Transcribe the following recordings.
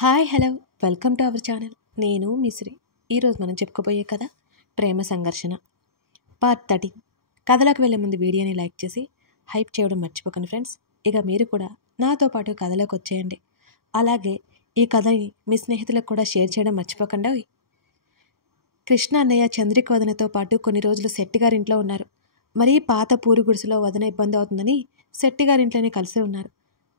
Hi hello welcome to our channel. నేను మిశ్రీ. ఈరోజు మనం చెప్పుకోబోయే కథ ప్రేమ సంఘర్షణ పార్ట్ 13. కథలోకి వెళ్ళే ముందు వీడియోని లైక్ చేసి హైప్ చేయడం మర్చిపోకండి ఫ్రెండ్స్. ఇక మీరు కూడా నాతో పాటు కథలోకి వచ్చేయండి. అలాగే ఈ కథని మీ స్నేహితులకు కూడా షేర్ చేయడం మర్చిపోకండి. కృష్ణ అన్నయ్య చంద్రిక వదనతో పాటు కొన్ని రోజులు శెట్టిగారింట్లో ఉన్నారు. మరీ పాత పూరి గుడిసెలో వదన ఇబ్బంది అవుతుందని శెట్టిగారింట్లోనే కలిసి ఉన్నారు.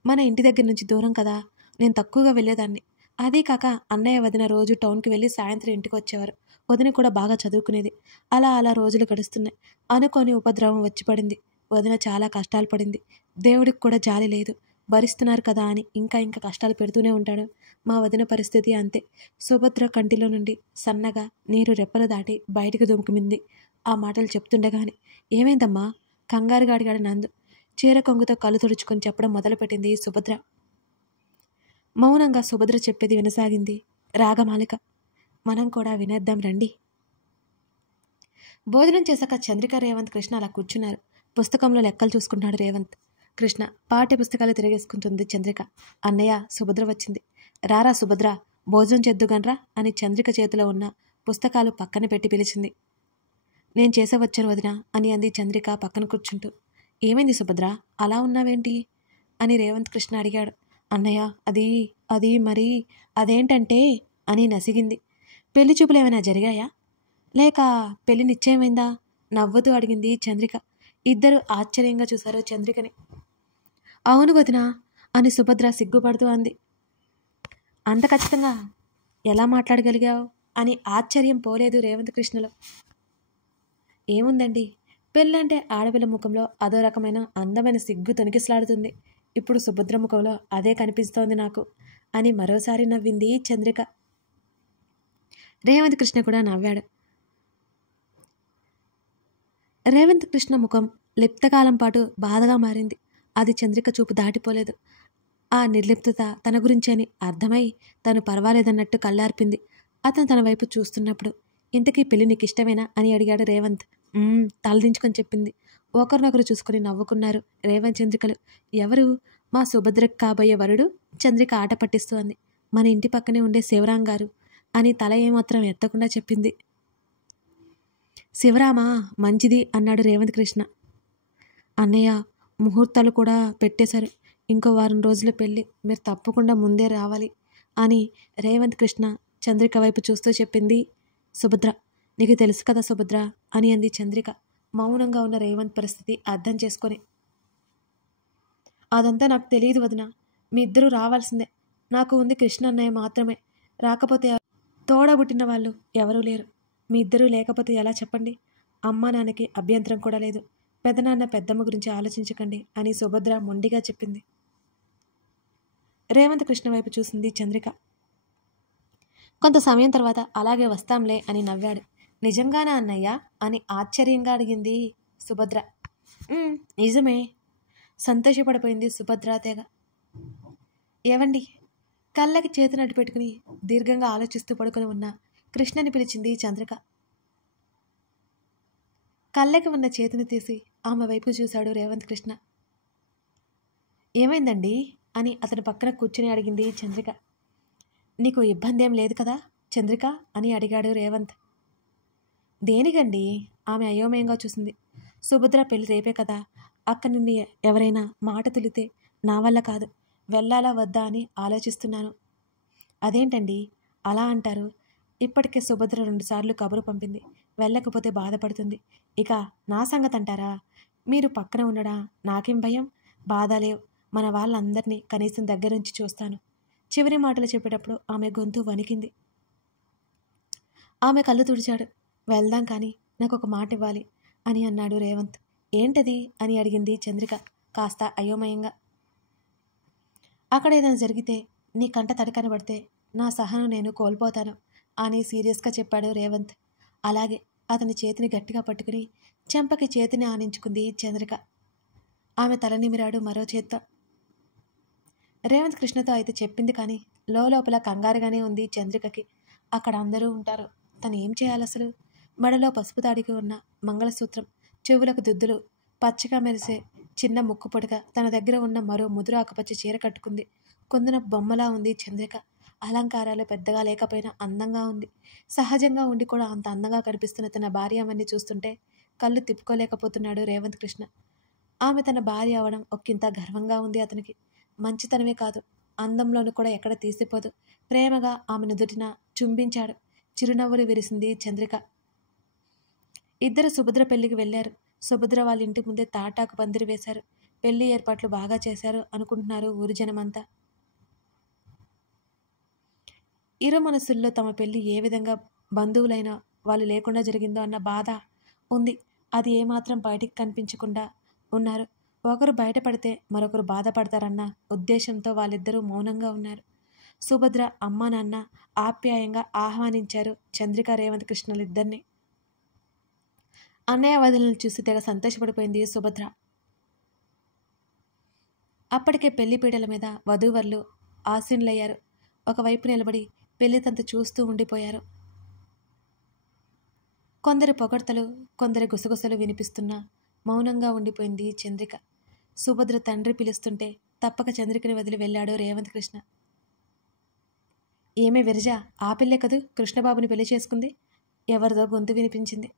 మన ఇంటి దగ్గర నుంచి దూరం కదా, నేను తక్కువగా వెళ్ళేదాన్ని. అదీ కాక అన్నయ్య వదిన రోజు టౌన్కి వెళ్ళి సాయంత్రం ఇంటికి వచ్చేవారు. వదిన కూడా బాగా చదువుకునేది. అలా రోజులు గడుస్తున్నాయి. అనుకోని ఉపద్రవం వచ్చి పడింది. వదిన చాలా కష్టాలు పడింది. దేవుడికి కూడా జాలి లేదు. భరిస్తున్నారు కదా అని ఇంకా కష్టాలు పెడుతూనే ఉంటాడు. మా వదిన పరిస్థితి అంతే. సుభద్ర కంటిలో నుండి సన్నగా నీరు రెప్పలు దాటి బయటికి దుముకుమింది. ఆ మాటలు చెప్తుండగానే, ఏమైందమ్మా? కంగారుగా అడిగాడు నందు. చీర కొంగుతో కళ్ళు తుడుచుకొని చెప్పడం మొదలుపెట్టింది సుభద్ర. మౌనంగా సుభద్ర చెప్పేది వినసాగింది రాగమాలిక. మనం కూడా వినేద్దాం రండి. భోజనం చేశాక చంద్రిక, రేవంత్, కృష్ణ అలా కూర్చున్నారు. పుస్తకంలో లెక్కలు చూసుకుంటున్నాడు రేవంత్. కృష్ణ పాఠ్య పుస్తకాలు తిరిగేసుకుంటుంది చంద్రిక. అన్నయ్య, సుభద్ర వచ్చింది. రారా సుభద్ర, భోజనం చేద్దుగనరా అని చంద్రిక చేతిలో ఉన్న పుస్తకాలు పక్కన పెట్టి పిలిచింది. నేను చేసే వచ్చాను వదినా అని అంది చంద్రిక పక్కన కూర్చుంటూ. ఏమైంది సుభద్ర, అలా ఉన్నావేంటి అని రేవంత్ కృష్ణ అడిగాడు. అన్నయ్య, అది మరి అదేంటంటే అని నసిగింది. పెళ్లి చూపులు ఏమైనా జరిగాయా, లేక పెళ్లి నిశ్చయమైందా? నవ్వుతూ అడిగింది చంద్రిక. ఇద్దరు ఆశ్చర్యంగా చూశారు చంద్రికని. అవును వదినా అని సుభద్ర సిగ్గుపడుతూ అంది. అంత ఖచ్చితంగా ఎలా మాట్లాడగలిగావు అని ఆశ్చర్యం పోలేదు రేవంత్ కృష్ణలో. ఏముందండి, పెళ్ళంటే ఆడపిల్ల ముఖంలో అదో రకమైన అందమైన సిగ్గు తొనికిసలాడుతుంది. ఇప్పుడు సుభద్ర ముఖంలో అదే కనిపిస్తోంది నాకు అని మరోసారి నవ్వింది చంద్రిక. రేవంత్ కృష్ణ కూడా నవ్వాడు. రేవంత్ కృష్ణ ముఖం లిప్తకాలం పాటు బాధగా మారింది. అది చంద్రిక చూపు దాటిపోలేదు. ఆ నిర్లిప్తత తన గురించని అర్థమై తను పర్వాలేదన్నట్టు కళ్ళార్పింది. అతను తన వైపు చూస్తున్నప్పుడు, ఇంతకీ పెళ్లి నీకు ఇష్టమేనా అని అడిగాడు రేవంత్. తలదించుకొని చెప్పింది. ఒకరినొకరు చూసుకుని నవ్వుకున్నారు రేవంత్ చంద్రికలు. ఎవరు? మా సుభద్రకు కాబోయే వరుడు. చంద్రిక ఆట పట్టిస్తూ అంది. మన ఇంటి పక్కనే ఉండే శివరాం గారు అని తల ఏమాత్రం ఎత్తకుండా చెప్పింది. శివరామా, మంచిది అన్నాడు రేవంత్ కృష్ణ. అన్నయ్య, ముహూర్తాలు కూడా పెట్టేశారు. ఇంకో వారం రోజుల పెళ్ళి, మీరు తప్పకుండా ముందే రావాలి అని రేవంత్ కృష్ణ చంద్రిక వైపు చూస్తూ చెప్పింది సుభద్ర. నీకు తెలుసు కదా సుభద్ర అని అంది చంద్రిక మౌనంగా ఉన్న రేవంత్ పరిస్థితి అర్థం చేసుకొని. అదంతా నాకు తెలియదు వదిన, మీ ఇద్దరూ రావాల్సిందే. నాకు ఉంది కృష్ణ అన్నయ్య మాత్రమే. రాకపోతే తోడబుట్టిన వాళ్ళు ఎవరూ లేరు. మీ ఇద్దరూ లేకపోతే ఎలా చెప్పండి? అమ్మా నాన్నకి అభ్యంతరం కూడా లేదు. పెదనాన్న పెద్దమ్మ గురించి ఆలోచించకండి అని సుభద్ర మొండిగా చెప్పింది. రేవంత్ కృష్ణ వైపు చూసింది చంద్రిక. కొంత సమయం తర్వాత అలాగే వస్తాంలే అని నవ్వాడు. నిజంగానా అన్నయ్య అని ఆశ్చర్యంగా అడిగింది సుభద్ర. నిజమే సంతోషపడిపోయింది సుభద్ర తెగ. ఏవండి, కళ్ళకి చేతునట్టు పెట్టుకుని దీర్ఘంగా ఆలోచిస్తూ పడుకుని ఉన్న కృష్ణని పిలిచింది చంద్రిక. కళ్ళకి ఉన్న చేతిని తీసి ఆమె వైపు చూశాడు రేవంత్ కృష్ణ. ఏమైందండి అని అతని పక్కన కూర్చుని అడిగింది చంద్రిక. నీకు ఇబ్బంది ఏం లేదు కదా చంద్రిక అని అడిగాడు రేవంత్. దేనికండి? ఆమె అయోమయంగా చూసింది. సుభద్ర పెళ్లి రేపే కదా, అక్క నిన్ను ఎవరైనా మాట తెలితే నా వల్ల కాదు, వెళ్ళాలా వద్దా అని ఆలోచిస్తున్నాను. అదేంటండి అలా అంటారు? ఇప్పటికే సుభద్ర 2 సార్లు కబురు పంపింది. వెళ్ళకపోతే బాధపడుతుంది. ఇక నా సంగతి అంటారా? మీరు పక్కన ఉండడా నాకేం భయం, బాధ లేవు. మన వాళ్ళందరినీ కనీసం దగ్గర నుంచి చూస్తాను. చివరి మాటలు చెప్పేటప్పుడు ఆమె గొంతు వణికింది. ఆమె కళ్ళు తుడిచాడు. వెళ్దాం కానీ నాకు ఒక మాట ఇవ్వాలి అని అన్నాడు రేవంత్. ఏంటది అని అడిగింది చంద్రిక కాస్త అయోమయంగా. అక్కడ ఏదైనా జరిగితే, నీ కంట తడి కనబడితే నా సహనం నేను కోల్పోతాను అని సీరియస్గా చెప్పాడు రేవంత్. అలాగే అతని చేతిని గట్టిగా పట్టుకుని చెంపకి చేతిని ఆనించుకుంది చంద్రిక. ఆమె తల నిమిరాడు మరో చేత్తో. రేవంత్ కృష్ణతో అయితే చెప్పింది కానీ లోపల కంగారుగానే ఉంది చంద్రికకి. అక్కడ అందరూ ఉంటారు. తను ఏం చేయాలి అసలు? మెడలో పసుపు తాడికి ఉన్న మంగళసూత్రం, చెవులకు దుద్దులు, పచ్చగా మెరిసే చిన్న ముక్కు పొడక, తన దగ్గర ఉన్న మరో ముదురు ఆకుపచ్చ చీర కట్టుకుంది. కొందన బొమ్మలా ఉంది చంద్రిక. అలంకారాలు పెద్దగా లేకపోయినా అందంగా ఉంది. సహజంగా ఉండి కూడా అంత అందంగా కనిపిస్తున్న తన భార్యమ్మని చూస్తుంటే కళ్ళు తిప్పుకోలేకపోతున్నాడు రేవంత్ కృష్ణ. ఆమె తన భార్య అవడం ఒక్కింత గర్వంగా ఉంది అతనికి. మంచితనమే కాదు, అందంలోనూ కూడా ఎక్కడ తీసిపోదు. ప్రేమగా ఆమె నుదుటిన చుంబించాడు. చిరునవ్వులు విరిసింది చంద్రిక. ఇద్దరు సుభద్ర పెళ్లికి వెళ్లారు. సుభద్ర వాళ్ళ ఇంటి ముందే తాటాకు పందిరి వేశారు. పెళ్లి ఏర్పాట్లు బాగా చేశారు అనుకుంటున్నారు ఊరి జనమంతా. ఇరు మనసుల్లో తమ పెళ్లి ఏ విధంగా బంధువులైన వాళ్ళు లేకుండా జరిగిందో అన్న బాధ ఉంది. అది ఏమాత్రం బయటికి కనిపించకుండా ఉన్నారు. ఒకరు బయటపడితే మరొకరు బాధపడతారన్న ఉద్దేశంతో వాళ్ళిద్దరూ మౌనంగా ఉన్నారు. సుభద్ర అమ్మా నాన్న ఆప్యాయంగా ఆహ్వానించారు చంద్రిక రేవంత్ కృష్ణలిద్దరినీ. అన్నయ్య వదిలను చూసి తెగ సంతోషపడిపోయింది సుభద్ర. అప్పటికే పెళ్లి పీటల మీద వధూవరులు ఆసీనులయ్యారు. ఒకవైపు నిలబడి పెళ్లి తంతు చూస్తూ ఉండిపోయారు. కొందరి పొగడ్తలు, కొందరి గుసగుసలు వినిపిస్తున్నా మౌనంగా ఉండిపోయింది చంద్రిక. సుభద్ర తండ్రి పిలుస్తుంటే తప్పక చంద్రికని వదిలి వెళ్ళాడు రేవంత్ కృష్ణ. ఏమే విరజ, ఆ పిల్లే కదూ కృష్ణబాబుని పెళ్లి చేసుకుంది? ఎవరిదో గొంతు వినిపించింది.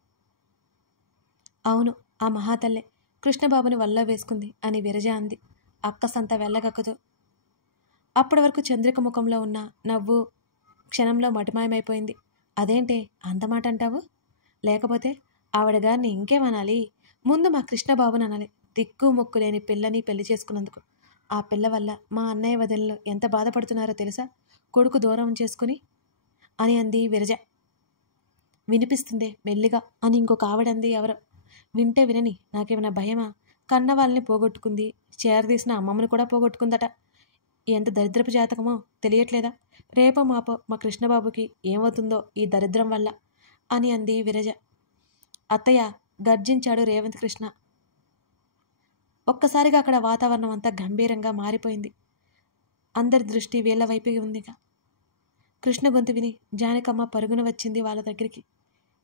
అవును, ఆ మహాతల్లే కృష్ణబాబుని వల్ల వేసుకుంది అని విరజ అంది. అక్కసంత వెళ్ళగక్కదు. అప్పటి వరకు చంద్రిక ముఖంలో ఉన్న నవ్వు క్షణంలో మటిమాయమైపోయింది. అదేంటే అంతమాట అంటావు? లేకపోతే ఆవిడ గారిని ఇంకేమనాలి? ముందు మా కృష్ణబాబుని అనాలి. దిక్కు మొక్కు లేని పిల్లని పెళ్లి చేసుకున్నందుకు. ఆ పిల్ల వల్ల మా అన్నయ్య వదినలు ఎంత బాధపడుతున్నారో తెలుసా? కొడుకు దూరం చేసుకుని అని అంది విరజ. వినిపిస్తుందే మెల్లిగా అని ఇంకొక ఆవిడంది. ఎవరో వింటే వినని, నాకేమైనా భయమా? కన్న వాళ్ళని పోగొట్టుకుంది, చేరదీసిన అమ్మమ్మని కూడా పోగొట్టుకుందట. ఎంత దరిద్రపు జాతకమో తెలియట్లేదా? రేపో మాపో మా కృష్ణబాబుకి ఏమవుతుందో ఈ దరిద్రం వల్ల అని అంది విరజ. అత్తయ్య, గర్జించాడు రేవంత్ కృష్ణ. ఒక్కసారిగా అక్కడ వాతావరణం అంతా గంభీరంగా మారిపోయింది. అందరి దృష్టి వీళ్ల వైపుకి ఉందిగా. కృష్ణ గొంతు విని జానకమ్మ పరుగున వచ్చింది వాళ్ళ దగ్గరికి.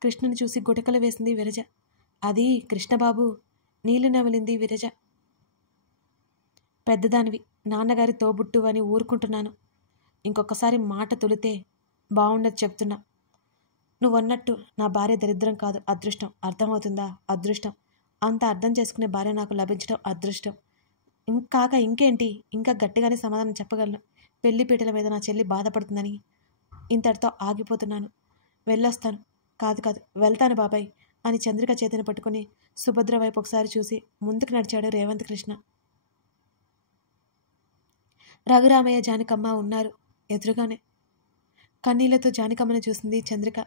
కృష్ణను చూసి గుటకలు వేసింది విరజ. అది కృష్ణబాబు. నీళ్లు నమిలింది విరజ. పెద్దదానివి, నాన్నగారి తోబుట్టు అని ఊరుకుంటున్నాను. ఇంకొకసారి మాట తొలితే బాగుండదు చెప్తున్నా. నువ్వన్నట్టు నా భార్య దరిద్రం కాదు, అదృష్టం. అర్థమవుతుందా? అదృష్టం. అంత అర్థం చేసుకునే భార్య నాకు లభించడం అదృష్టం. ఇంకేంటి? ఇంకా గట్టిగానే సమాధానం చెప్పగలను. పెళ్లి పీటల మీద నా చెల్లి బాధపడుతుందని ఇంతటితో ఆగిపోతున్నాను. వెళ్ళొస్తాను. కాదు వెళ్తాను బాబాయ్ అని చంద్రిక చేతిని పట్టుకుని సుభద్ర వైపు ఒకసారి చూసి ముందుకు నడిచాడు రేవంత్ కృష్ణ. రఘురామయ్య, జానకమ్మ ఉన్నారు ఎదురుగానే. కన్నీళ్లతో జానకమ్మను చూసింది చంద్రిక.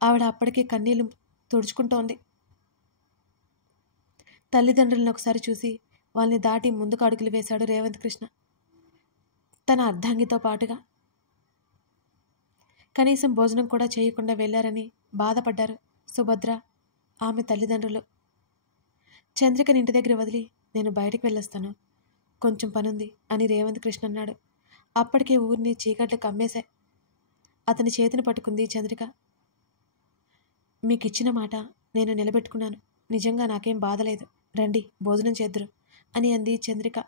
ఆవిడ అప్పటికే కన్నీళ్లు తుడుచుకుంటోంది. తల్లిదండ్రులను ఒకసారి చూసి వాళ్ళని దాటి ముందుకు అడుగులు వేశాడు రేవంత్ కృష్ణ తన అర్ధాంగితో పాటుగా. కనీసం భోజనం కూడా చేయకుండా వెళ్లారని బాధపడ్డారు సుభద్ర, ఆమె తల్లిదండ్రులు. చంద్రికని ఇంటి దగ్గర వదిలి నేను బయటికి వెళ్ళొస్తాను, కొంచెం పనుంది అని రేవంత్ కృష్ణ అన్నాడు. అప్పటికే ఊరిని చీకట్లు కమ్మేశాయి. అతని చేతిని పట్టుకుంది చంద్రిక. మీకిచ్చిన మాట నేను నిలబెట్టుకున్నాను. నిజంగా నాకేం బాధలేదు. రండి, భోజనం చేద్దురు అని అంది చంద్రిక.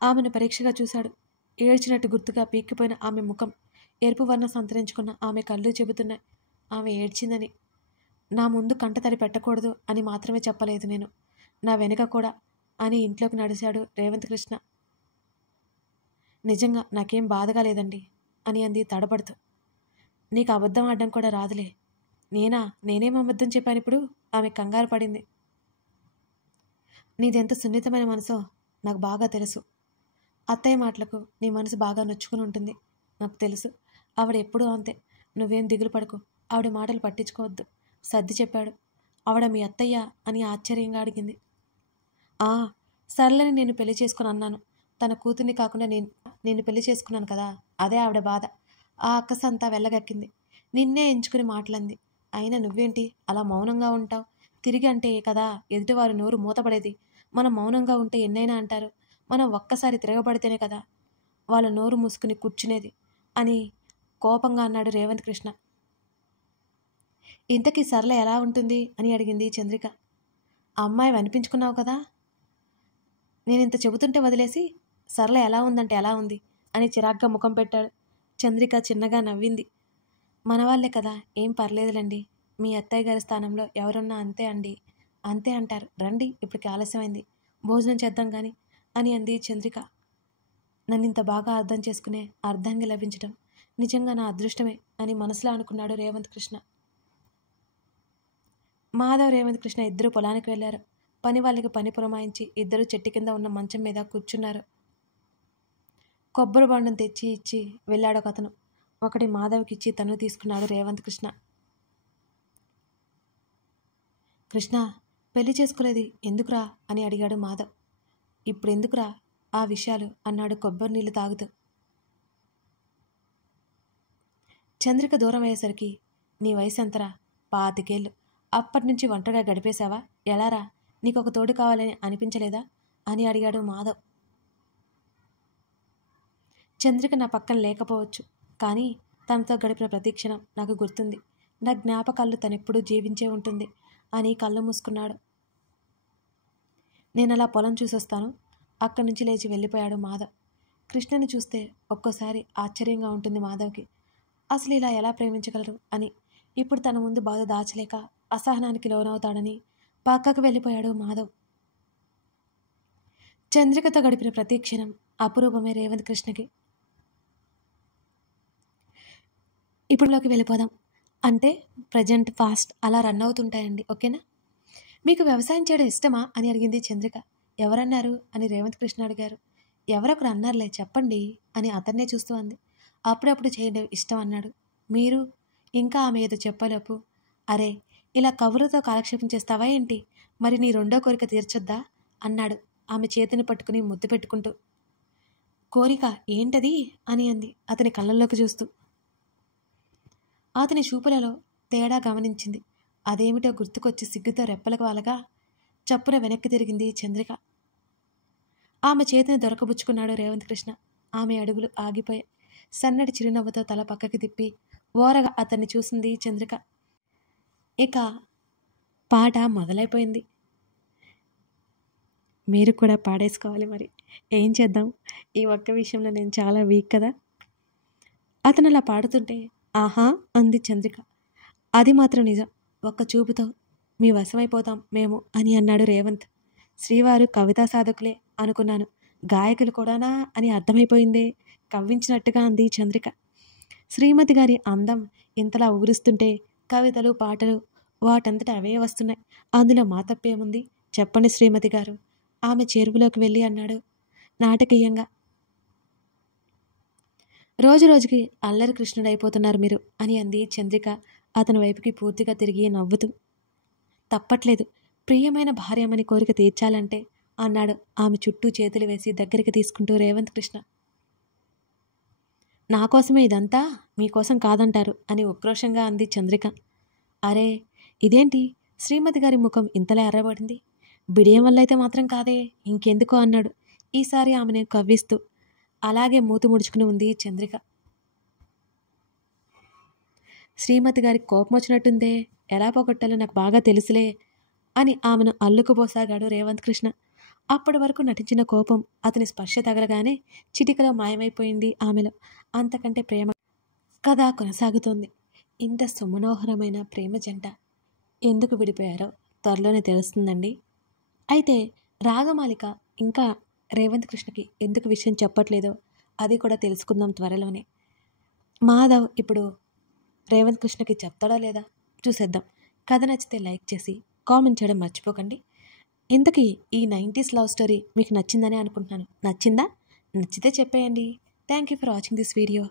ఆమెను పరీక్షగా చూశాడు. ఏడ్చినట్టు గుర్తుగా పీక్కిపోయిన ఆమె ముఖం, ఎరుపు వర్ణం సంతరించుకున్న ఆమె కళ్ళు చెబుతున్నాయి ఆమె ఏడ్చిందని. నా ముందు కంటతడి పెట్టకూడదు అని మాత్రమే చెప్పలేదు నేను, నా వెనుక కూడా అని ఇంట్లోకి నడిచాడు రేవంత్ కృష్ణ. నిజంగా నాకేం బాధగా లేదండి అని అంది తడబడుతూ. నీకు అబద్ధం ఆడడం కూడా రాదులే. నేనేం అబద్ధం చెప్పాను ఇప్పుడు? ఆమె కంగారు పడింది. నీదెంత సున్నితమైన మనసో నాకు బాగా తెలుసు. అత్తయ్య మాటలకు నీ మనసు బాగా నొచ్చుకుని ఉంటుంది, నాకు తెలుసు. ఆవిడ ఎప్పుడూ అంతే. నువ్వేం దిగులు పడకు, ఆవిడ మాటలు పట్టించుకోవద్దు సర్ది చెప్పాడు. ఆవిడ మీ అత్తయ్య అని ఆశ్చర్యంగా అడిగింది. సర్లని నేను పెళ్లి చేసుకుని అన్నాను. తన కూతుర్ని కాకుండా నేను పెళ్లి చేసుకున్నాను కదా, అదే ఆవిడ బాధ. ఆ అక్కసంతా వెళ్ళగక్కింది. నిన్నే ఎంచుకుని మాటలంది. అయినా నువ్వేంటి అలా మౌనంగా ఉంటావు? తిరిగి అంటే కదా ఎదుటివారి నోరు మూతపడేది. మనం మౌనంగా ఉంటే ఎన్నైనా అంటారు. మనం ఒక్కసారి తిరగబడితేనే కదా వాళ్ళ నోరు మూసుకుని కూర్చునేది అని కోపంగా అన్నాడు రేవంత్ కృష్ణ. ఇంతకీ సరళ ఎలా ఉంటుంది అని అడిగింది చంద్రిక. అమ్మాయి అనిపించుకున్నావు కదా, నేనింత చెబుతుంటే వదిలేసి సరళ ఎలా ఉందంటే ఎలా ఉంది అని చిరాగ్గా ముఖం పెట్టాడు. చంద్రిక చిన్నగా నవ్వింది. మన వాళ్ళే కదా, ఏం పర్లేదులండి. మీ అత్తయ్య గారి స్థానంలో ఎవరున్నా అంతే అండి, అంతే అంటారు. రండి, ఇప్పటికి ఆలస్యమైంది, భోజనం చేద్దాం కానీ అని అంది చంద్రిక. నన్నింత బాగా అర్థం చేసుకునే అర్ధాంగి లభించడం నిజంగా నా అదృష్టమే అని మనసులో అనుకున్నాడు రేవంత్ కృష్ణ. మాధవ్, రేవంత్ కృష్ణ ఇద్దరు పొలానికి వెళ్లారు. పని వాళ్ళకి పని పురమాయించి ఇద్దరు చెట్టు కింద ఉన్న మంచం మీద కూర్చున్నారు. కొబ్బరి బొండం తెచ్చి ఇచ్చి వెళ్ళాడు ఒక అతను. ఒకటి మాధవ్కి ఇచ్చి తను తీసుకున్నాడు రేవంత్ కృష్ణ. కృష్ణ, పెళ్లి చేసుకోలేదు ఎందుకురా అని అడిగాడు మాధవ్. ఇప్పుడు ఎందుకురా ఆ విషయాలు అన్నాడు కొబ్బరి నీళ్లు తాగుతూ. చంద్రిక దూరం అయ్యేసరికి, నీ వయసు ఎంతరా? 25 ఏళ్ళు. అప్పటి నుంచి ఒంటరిగా గడిపేశావా? ఎలారా, నీకొక తోడు కావాలని అనిపించలేదా అని అడిగాడు మాధవ్. చంద్రిక నా పక్కన లేకపోవచ్చు, కానీ తనతో గడిపిన ప్రతి క్షణం నాకు గుర్తుంది. నా జ్ఞాపకాల్లో తనెప్పుడూ జీవించే ఉంటుంది అని కళ్ళు మూసుకున్నాడు. నేను అలా పొలం చూసొస్తాను. అక్కడి నుంచి లేచి వెళ్ళిపోయాడు మాధవ్. కృష్ణని చూస్తే ఒక్కోసారి ఆశ్చర్యంగా ఉంటుంది మాధవ్కి. అసలు ఇలా ఎలా ప్రేమించగలరు అని. ఇప్పుడు తన ముందు బాధ దాచలేక అసహనానికి లోనవుతాడని పక్కకు వెళ్ళిపోయాడు మాధవ్. చంద్రికతో గడిపిన ప్రతి క్షణం అపురూపమే రేవంత్ కృష్ణకి. ఇప్పుడులోకి వెళ్ళిపోదాం. అంటే ప్రజెంట్, ఫాస్ట్ అలా రన్ అవుతుంటాయండి, ఓకేనా? మీకు వ్యవసాయం చేయడం ఇష్టమా అని అడిగింది చంద్రిక. ఎవరన్నారు అని రేవంత్ కృష్ణ అడిగారు. ఎవరొకరు అన్నారులే, చెప్పండి అని అతన్నే చూస్తూ అంది. అప్పుడప్పుడు చేయడం ఇష్టం అన్నాడు. మీరు? ఇంకా ఆమె ఏదో చెప్పలేపు. అరే, ఇలా కబుర్లతో కాలక్షేపం చేస్తావా ఏంటి? మరి నీ రెండో కోరిక తీర్చొద్దా అన్నాడు ఆమె చేతిని పట్టుకుని ముద్దు పెట్టుకుంటూ. కోరిక ఏంటది అని అంది అతని కళ్ళల్లోకి చూస్తూ. అతని చూపులలో తేడా గమనించింది. అదేమిటో గుర్తుకొచ్చి సిగ్గుతో రెప్పలకు వాలగా చప్పున వెనక్కి తిరిగింది చంద్రిక. ఆమె చేతిని దొరకబుచ్చుకున్నాడు రేవంత్ కృష్ణ. ఆమె అడుగులు ఆగిపోయాయి. సన్నటి చిరునవ్వుతో తల పక్కకి తిప్పి ఓరగా అతన్ని చూసింది చంద్రిక. ఇక పాట మొదలైపోయింది. మీరు కూడా పాడేసుకోవాలి, మరి ఏం చేద్దాం? ఈ ఒక్క విషయంలో నేను చాలా వీక్ కదా. అతను అలా పాడుతుంటే ఆహా అంది చంద్రిక. అది మాత్రం నిజం, ఒక్క చూపుతో మీ వశమైపోతాం మేము అని అన్నాడు రేవంత్. శ్రీవారు కవితా సాధకులే అనుకున్నాను, గాయకులు కూడానా అని అర్థమైపోయిందే కవ్వించినట్టుగా అంది చంద్రిక. శ్రీమతి గారి అందం ఇంతలా ఊరుస్తుంటే కవితలు పాటలు వాటంతట అవే వస్తున్నాయి. అందులో మా తప్పేముంది చెప్పండి శ్రీమతి గారు, ఆమె చెరువులోకి వెళ్ళి అన్నాడు నాటకీయంగా. రోజు రోజుకి అల్లరి కృష్ణుడైపోతున్నారు మీరు అని అంది చంద్రిక అతని వైపుకి పూర్తిగా తిరిగి నవ్వుతూ. తప్పట్లేదు, ప్రియమైన భార్యమని కోరిక తీర్చాలంటే అన్నాడు ఆమె చుట్టూ చేతులు వేసి దగ్గరికి తీసుకుంటూ రేవంత్ కృష్ణ. నా కోసమే ఇదంతా, మీకోసం కాదంటారు అని ఉక్రోషంగా అంది చంద్రిక. అరే ఇదేంటి, శ్రీమతి గారి ముఖం ఇంతలా ఎర్రబడింది? బిడియం వల్ల అయితే మాత్రం కాదే, ఇంకెందుకో అన్నాడు ఈసారి ఆమెను కవ్విస్తూ. అలాగే మూతి ముడుచుకుని ఉంది చంద్రిక. శ్రీమతి గారికి కోపం వచ్చినట్టుందే, ఎలా పోగొట్టాలో నాకు బాగా తెలుసులే అని ఆమెను అల్లుకుపోసాగాడు రేవంత్ కృష్ణ. అప్పటి వరకు నటించిన కోపం అతని స్పర్శ తగలగానే చిటికలో మాయమైపోయింది ఆమెలో. అంతకంటే ప్రేమ కథ కొనసాగుతోంది. ఇంత సుమనోహరమైన ప్రేమ జంట ఎందుకు విడిపోయారో త్వరలోనే తెలుస్తుందండి. అయితే రాగమాలిక ఇంకా రేవంత్ కృష్ణకి ఎందుకు విషయం చెప్పట్లేదో అది కూడా తెలుసుకుందాం త్వరలోనే. మాధవ్ ఇప్పుడు రేవంత్ కృష్ణకి చెప్తాడా లేదా చూసేద్దాం. కథ నచ్చితే లైక్ చేసి కామెంట్ చేయడం మర్చిపోకండి. ఇంతకీ ఈ 90s లవ్ స్టోరీ మీకు నచ్చిందని అనుకుంటున్నాను. నచ్చిందా? నచ్చితే చెప్పేయండి. Thank you for watching this video.